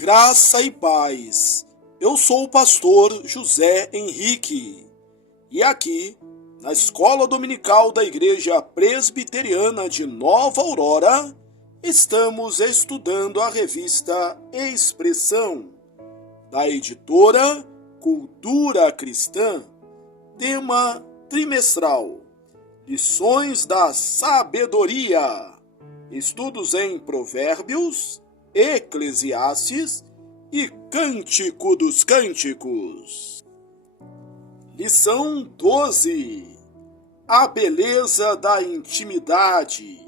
Graça e paz. Eu sou o pastor José Henrique e aqui, na Escola Dominical da Igreja Presbiteriana de Nova Aurora, estamos estudando a revista Expressão, da editora Cultura Cristã, tema trimestral, Lições da Sabedoria, estudos em Provérbios, Eclesiastes e Cântico dos Cânticos. Lição 12. A beleza da intimidade,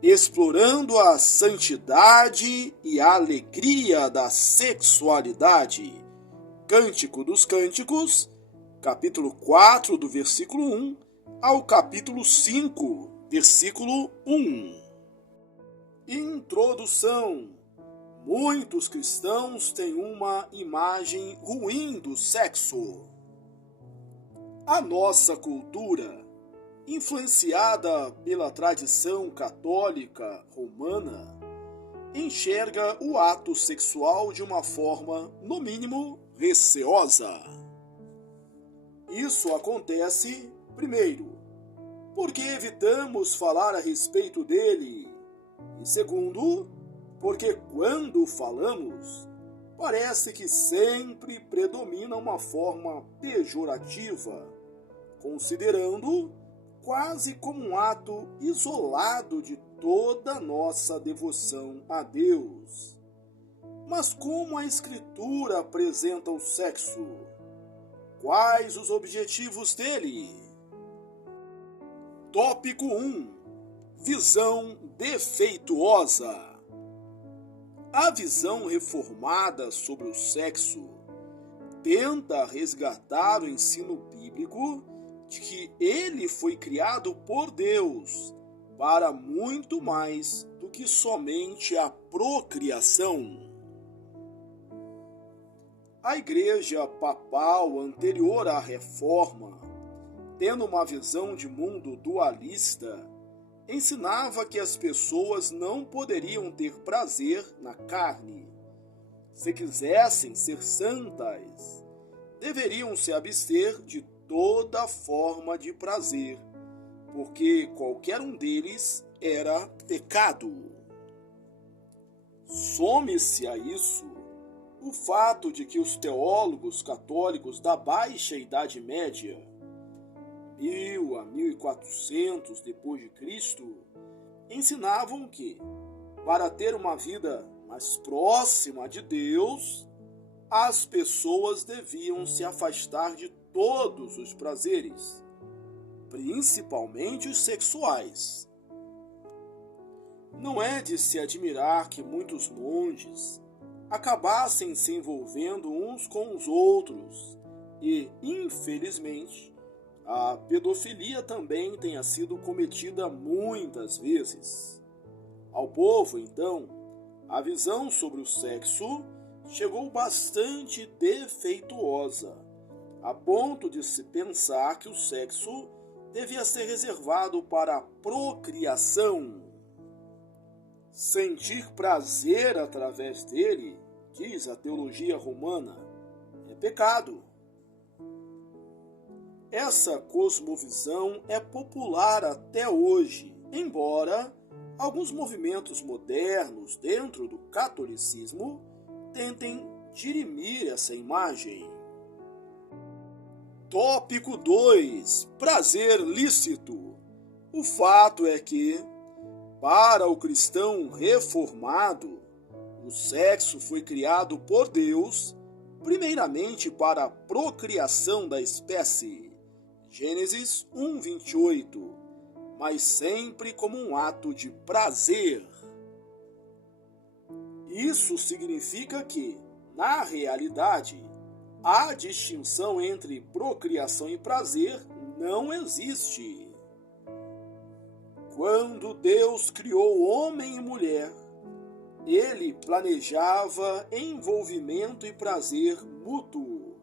explorando a santidade e a alegria da sexualidade. Cântico dos Cânticos, capítulo 4, do versículo 1 ao capítulo 5, versículo 1. Introdução. Muitos cristãos têm uma imagem ruim do sexo. A nossa cultura, influenciada pela tradição católica romana, enxerga o ato sexual de uma forma, no mínimo, receosa. Isso acontece, primeiro, porque evitamos falar a respeito dele, e segundo, porque quando falamos, parece que sempre predomina uma forma pejorativa, considerando quase como um ato isolado de toda a nossa devoção a Deus. Mas como a Escritura apresenta o sexo? Quais os objetivos dele? Tópico 1. Visão defeituosa. A visão reformada sobre o sexo tenta resgatar o ensino bíblico de que ele foi criado por Deus para muito mais do que somente a procriação. A Igreja Papal anterior à Reforma, tendo uma visão de mundo dualista, ensinava que as pessoas não poderiam ter prazer na carne. Se quisessem ser santas, deveriam se abster de toda forma de prazer, porque qualquer um deles era pecado. Some-se a isso o fato de que os teólogos católicos da Baixa Idade Média, 1000 a 1400 depois de Cristo, ensinavam que, para ter uma vida mais próxima de Deus, as pessoas deviam se afastar de todos os prazeres, principalmente os sexuais. Não é de se admirar que muitos monges acabassem se envolvendo uns com os outros e, infelizmente, a pedofilia também tenha sido cometida muitas vezes. Ao povo, então, a visão sobre o sexo chegou bastante defeituosa, a ponto de se pensar que o sexo devia ser reservado para a procriação. Sentir prazer através dele, diz a teologia romana, é pecado. Essa cosmovisão é popular até hoje, embora alguns movimentos modernos dentro do catolicismo tentem dirimir essa imagem. Tópico 2. Prazer lícito. O fato é que, para o cristão reformado, o sexo foi criado por Deus, primeiramente para a procriação da espécie, Gênesis 1:28, mas sempre como um ato de prazer. Isso significa que, na realidade, a distinção entre procriação e prazer não existe. Quando Deus criou homem e mulher, ele planejava envolvimento e prazer mútuo.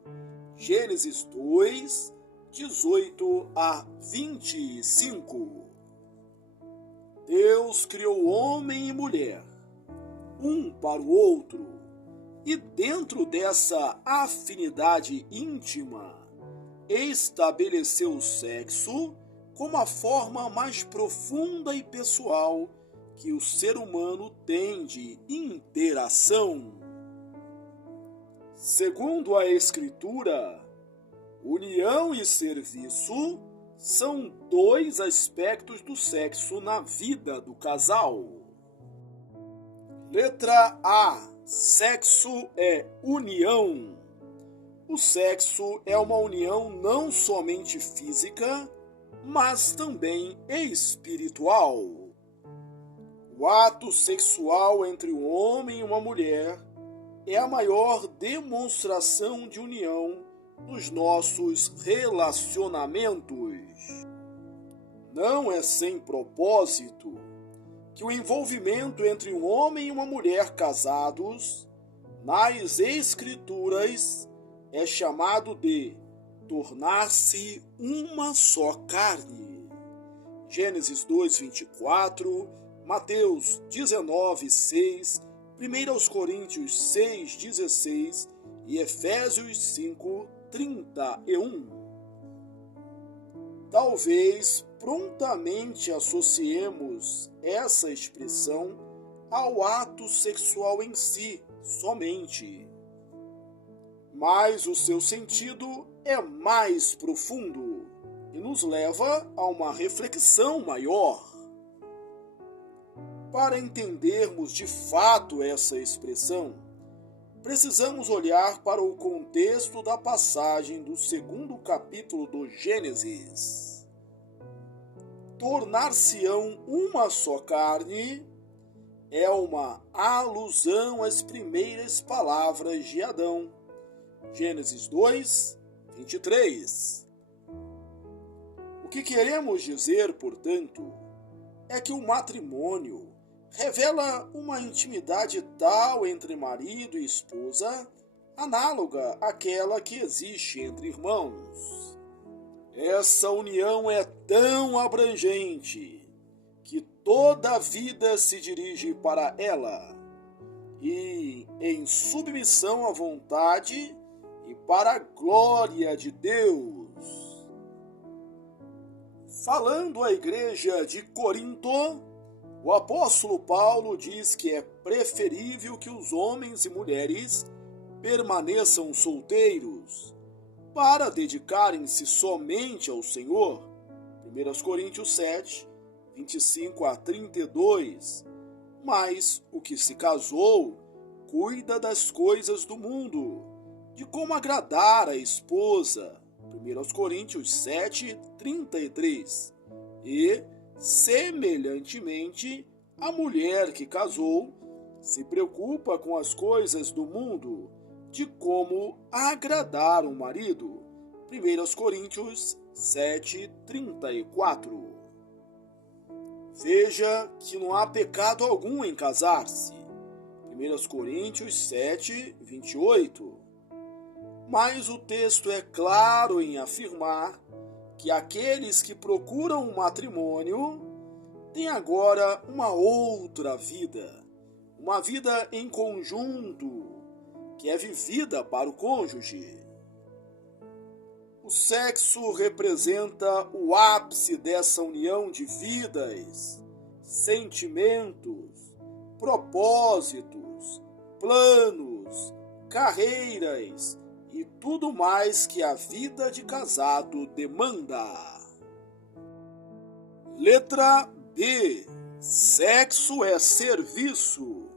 Gênesis 2, 18 a 25. Deus criou homem e mulher, um para o outro, E dentro dessa afinidade íntima, estabeleceu o sexo como a forma mais profunda e pessoal que o ser humano tem de interação. Segundo a Escritura, união e serviço são dois aspectos do sexo na vida do casal. Letra A. Sexo é união. O sexo é uma união não somente física, mas também espiritual. O ato sexual entre um homem e uma mulher é a maior demonstração de união nos nossos relacionamentos. Não é sem propósito que o envolvimento entre um homem e uma mulher casados, nas Escrituras, é chamado de tornar-se uma só carne. Gênesis 2:24, Mateus 19:6, 1 Coríntios 6:16 e Efésios 5:31. Talvez prontamente associemos essa expressão ao ato sexual em si, somente. Mas o seu sentido é mais profundo e nos leva a uma reflexão maior. Para entendermos de fato essa expressão, precisamos olhar para o contexto da passagem do 2º capítulo do Gênesis. Tornar-se-ão uma só carne é uma alusão às primeiras palavras de Adão. Gênesis 2:23. O que queremos dizer, portanto, é que o matrimônio revela uma intimidade tal entre marido e esposa, análoga àquela que existe entre irmãos. Essa união é tão abrangente que toda a vida se dirige para ela, e em submissão à vontade e para a glória de Deus. Falando à igreja de Corinto, o apóstolo Paulo diz que é preferível que os homens e mulheres permaneçam solteiros para dedicarem-se somente ao Senhor. 1 Coríntios 7, 25-32. Mas o que se casou cuida das coisas do mundo, de como agradar a esposa. 1 Coríntios 7, 33. E, semelhantemente, a mulher que casou se preocupa com as coisas do mundo, de como agradar o marido. 1 Coríntios 7, 34. Veja que não há pecado algum em casar-se. 1 Coríntios 7, 28. Mas o texto é claro em afirmar que aqueles que procuram um matrimônio têm agora uma outra vida, uma vida em conjunto, que é vivida para o cônjuge. O sexo representa o ápice dessa união de vidas, sentimentos, propósitos, planos, carreiras e tudo mais que a vida de casado demanda. Letra B. Sexo é serviço.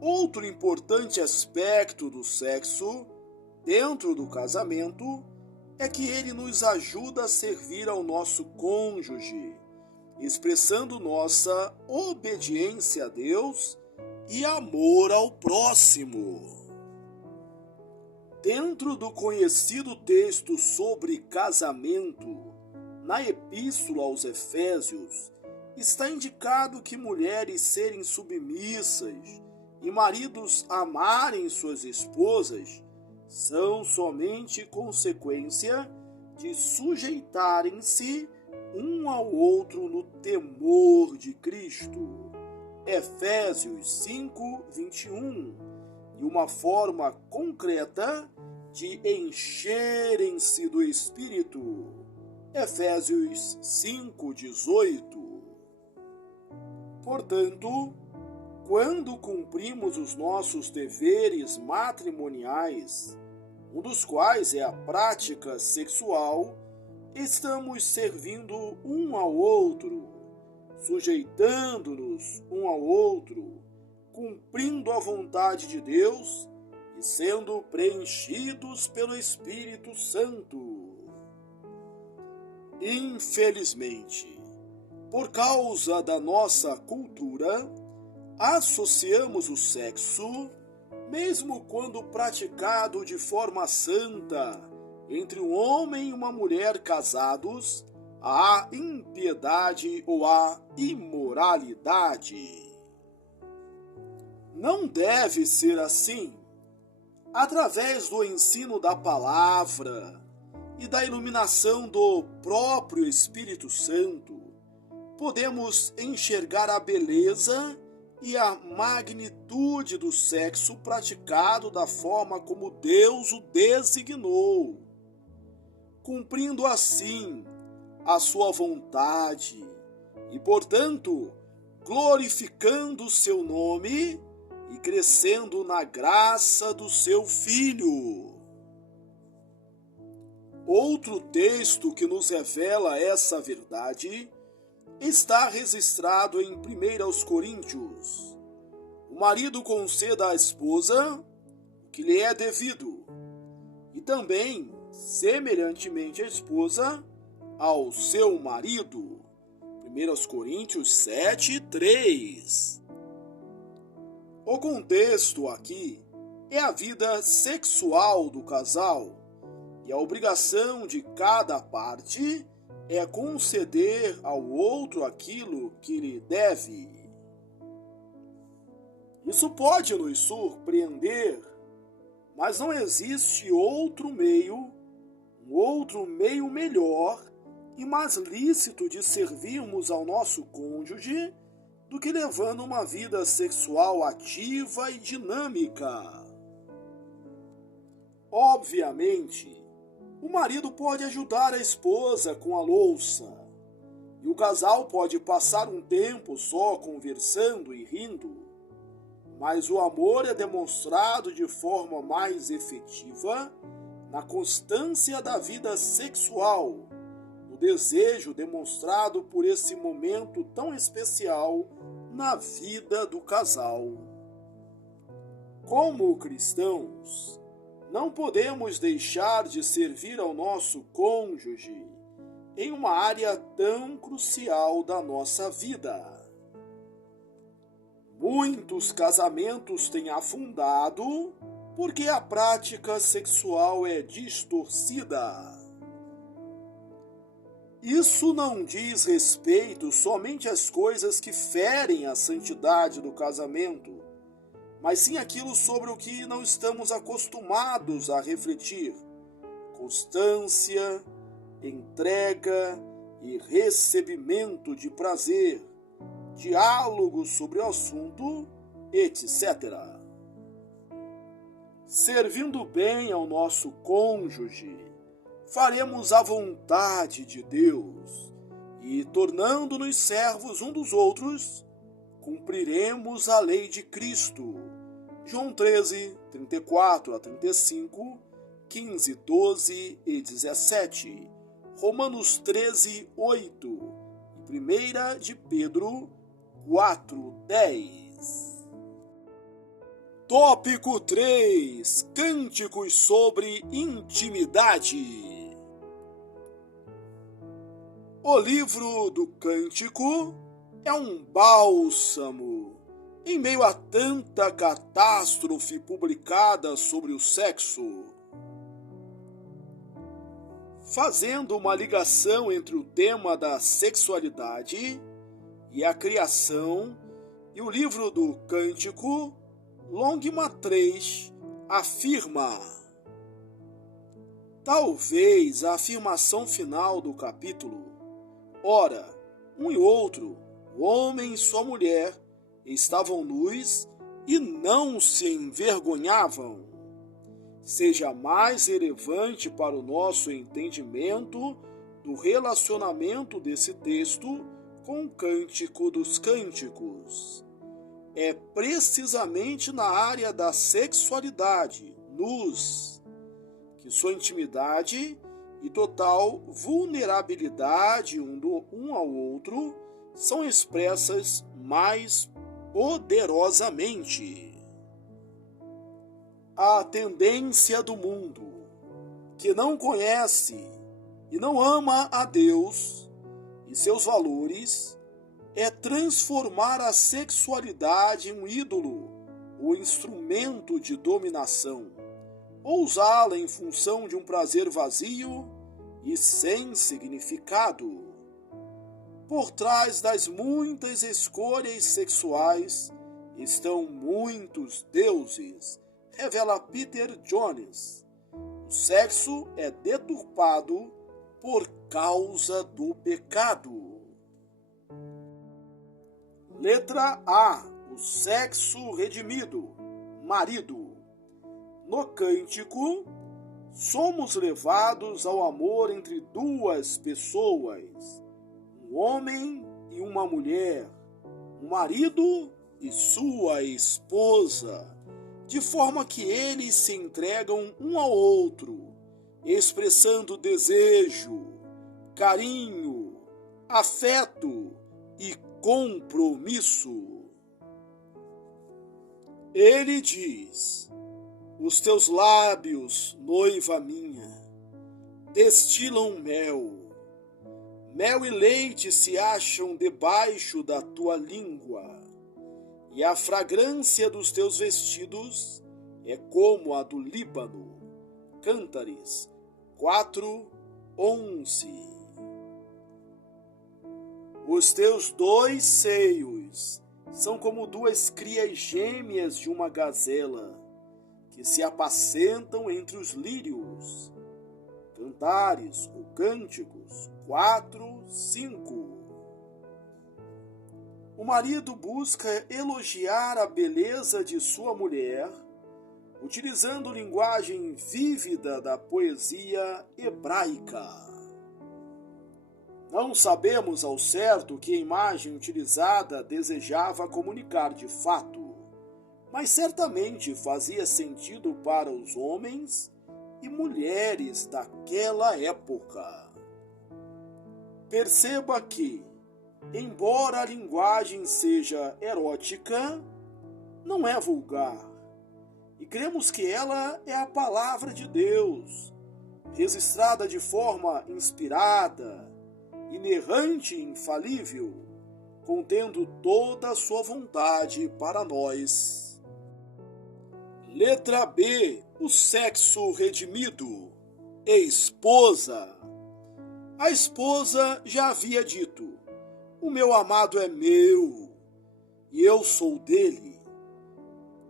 Outro importante aspecto do sexo dentro do casamento é que ele nos ajuda a servir ao nosso cônjuge, expressando nossa obediência a Deus e amor ao próximo. Dentro do conhecido texto sobre casamento, na Epístola aos Efésios, está indicado que mulheres serem submissas e maridos amarem suas esposas são somente consequência de sujeitarem-se um ao outro no temor de Cristo. Efésios 5, 21. e uma forma concreta de encherem-se do Espírito. Efésios 5:18. Portanto, quando cumprimos os nossos deveres matrimoniais, um dos quais é a prática sexual, estamos servindo um ao outro, sujeitando-nos um ao outro, cumprindo a vontade de Deus e sendo preenchidos pelo Espírito Santo. Infelizmente, por causa da nossa cultura, associamos o sexo, mesmo quando praticado de forma santa, entre um homem e uma mulher casados, à impiedade ou à imoralidade. Não deve ser assim. Através do ensino da palavra e da iluminação do próprio Espírito Santo, podemos enxergar a beleza e a magnitude do sexo praticado da forma como Deus o designou, cumprindo assim a sua vontade e, portanto, glorificando o seu nome e crescendo na graça do seu Filho. Outro texto que nos revela essa verdade está registrado em 1 Coríntios. O marido conceda à esposa o que lhe é devido, e também, semelhantemente, a esposa ao seu marido. 1 Coríntios 7:3. O contexto aqui é a vida sexual do casal, e a obrigação de cada parte é conceder ao outro aquilo que lhe deve. Isso pode nos surpreender, mas não existe um outro meio melhor e mais lícito de servirmos ao nosso cônjuge do que levando uma vida sexual ativa e dinâmica. Obviamente, o marido pode ajudar a esposa com a louça, e o casal pode passar um tempo só conversando e rindo, mas o amor é demonstrado de forma mais efetiva na constância da vida sexual, no desejo demonstrado por esse momento tão especial na vida do casal. Como cristãos, não podemos deixar de servir ao nosso cônjuge em uma área tão crucial da nossa vida. Muitos casamentos têm afundado porque a prática sexual é distorcida. Isso não diz respeito somente às coisas que ferem a santidade do casamento, mas sim aquilo sobre o que não estamos acostumados a refletir: constância, entrega e recebimento de prazer, diálogo sobre o assunto, etc. Servindo bem ao nosso cônjuge, faremos a vontade de Deus e, tornando-nos servos um dos outros, cumpriremos a lei de Cristo. João 13, 34-35, 15, 12 e 17, Romanos 13, 8 e 1 de Pedro 4, 10. Tópico 3. Cânticos sobre intimidade. O livro do Cântico é um bálsamo em meio a tanta catástrofe publicada sobre o sexo. Fazendo uma ligação entre o tema da sexualidade e a criação, e o livro do Cântico, Longman 3 afirma: talvez a afirmação final do capítulo, ora, um e outro, o homem e sua mulher, estavam nus e não se envergonhavam, seja mais relevante para o nosso entendimento do relacionamento desse texto com o Cântico dos Cânticos. É precisamente na área da sexualidade, nus, que sua intimidade e total vulnerabilidade um ao outro são expressas mais poderosamente. A tendência do mundo, que não conhece e não ama a Deus e seus valores, é transformar a sexualidade em um ídolo ou instrumento de dominação, ou usá-la em função de um prazer vazio e sem significado. Por trás das muitas escolhas sexuais estão muitos deuses, revela Peter Jones. O sexo é deturpado por causa do pecado. Letra A. O sexo redimido, marido. No cântico, somos levados ao amor entre duas pessoas, um homem e uma mulher, um marido e sua esposa, de forma que eles se entregam um ao outro, expressando desejo, carinho, afeto e compromisso. Ele diz: os teus lábios, noiva minha, destilam mel. Mel e leite se acham debaixo da tua língua, e a fragrância dos teus vestidos é como a do Líbano. Cântares 4:11. Os teus dois seios são como duas crias gêmeas de uma gazela, que se apacentam entre os lírios. Cantares ou Cânticos 4:5. O marido busca elogiar a beleza de sua mulher, utilizando linguagem vívida da poesia hebraica. Não sabemos ao certo que a imagem utilizada desejava comunicar de fato, mas certamente fazia sentido para os homens e mulheres daquela época. Perceba que, embora a linguagem seja erótica, não é vulgar, e cremos que ela é a palavra de Deus, registrada de forma inspirada, inerrante e infalível, contendo toda a sua vontade para nós. Letra B. O sexo redimido. Esposa. A esposa já havia dito: o meu amado é meu, e eu sou dele.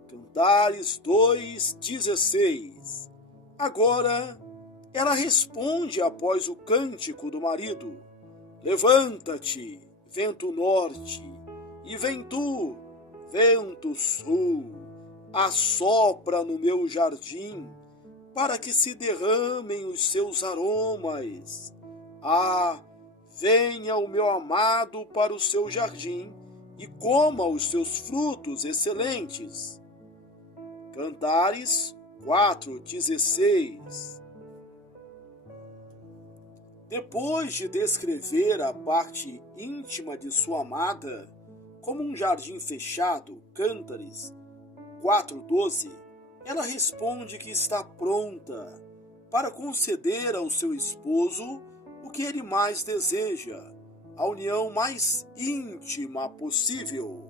Cantares 2:16. Agora, ela responde após o cântico do marido: levanta-te, vento norte, e vem tu, vento sul, assopra no meu jardim, para que se derramem os seus aromas. Ah, venha o meu amado para o seu jardim e coma os seus frutos excelentes. Cantares 4:16. Depois de descrever a parte íntima de sua amada como um jardim fechado, Cântares 4:12, ela responde que está pronta para conceder ao seu esposo o que ele mais deseja, a união mais íntima possível.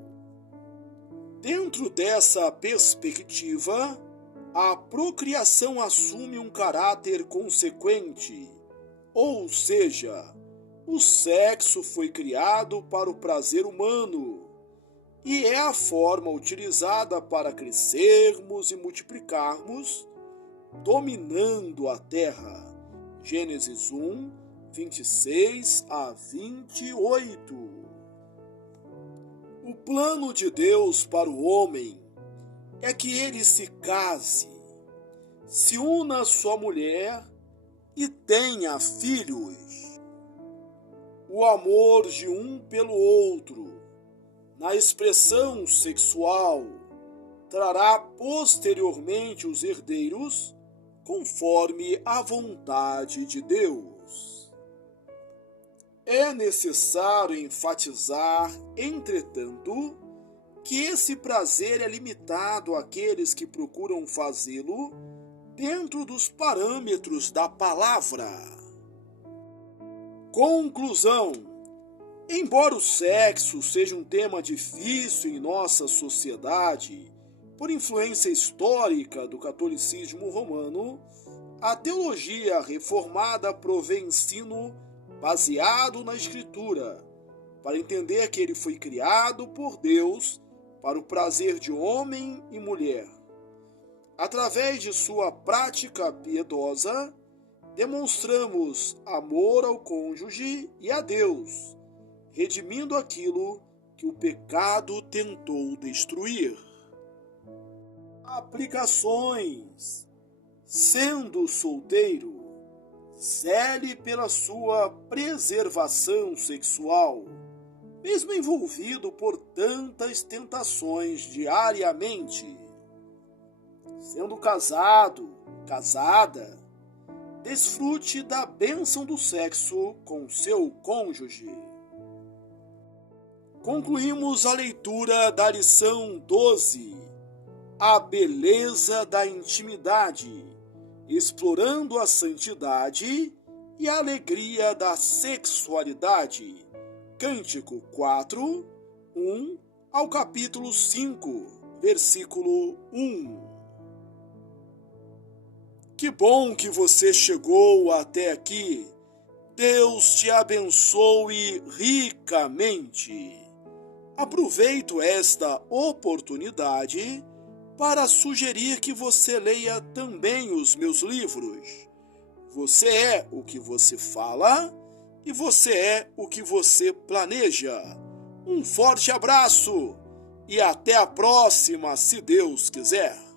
Dentro dessa perspectiva, a procriação assume um caráter consequente. Ou seja, o sexo foi criado para o prazer humano e é a forma utilizada para crescermos e multiplicarmos, dominando a terra. Gênesis 1:26-28. O plano de Deus para o homem é que ele se case, se una à sua mulher e tenha filhos. O amor de um pelo outro, na expressão sexual, trará posteriormente os herdeiros conforme a vontade de Deus. É necessário enfatizar, entretanto, que esse prazer é limitado àqueles que procuram fazê-lo dentro dos parâmetros da palavra. Conclusão: embora o sexo seja um tema difícil em nossa sociedade, por influência histórica do catolicismo romano, a teologia reformada provê ensino baseado na Escritura, para entender que ele foi criado por Deus para o prazer de homem e mulher. Através de sua prática piedosa, demonstramos amor ao cônjuge e a Deus, redimindo aquilo que o pecado tentou destruir. Aplicações: sendo solteiro, zele pela sua preservação sexual, mesmo envolvido por tantas tentações diariamente. Sendo casado, casada, desfrute da bênção do sexo com seu cônjuge. Concluímos a leitura da lição 12, A Beleza da Intimidade, explorando a santidade e a alegria da sexualidade. Cântico 4, 1 ao capítulo 5, versículo 1. Que bom que você chegou até aqui. Deus te abençoe ricamente. Aproveito esta oportunidade para sugerir que você leia também os meus livros. Você é o que você fala e você é o que você planeja. Um forte abraço e até a próxima, se Deus quiser.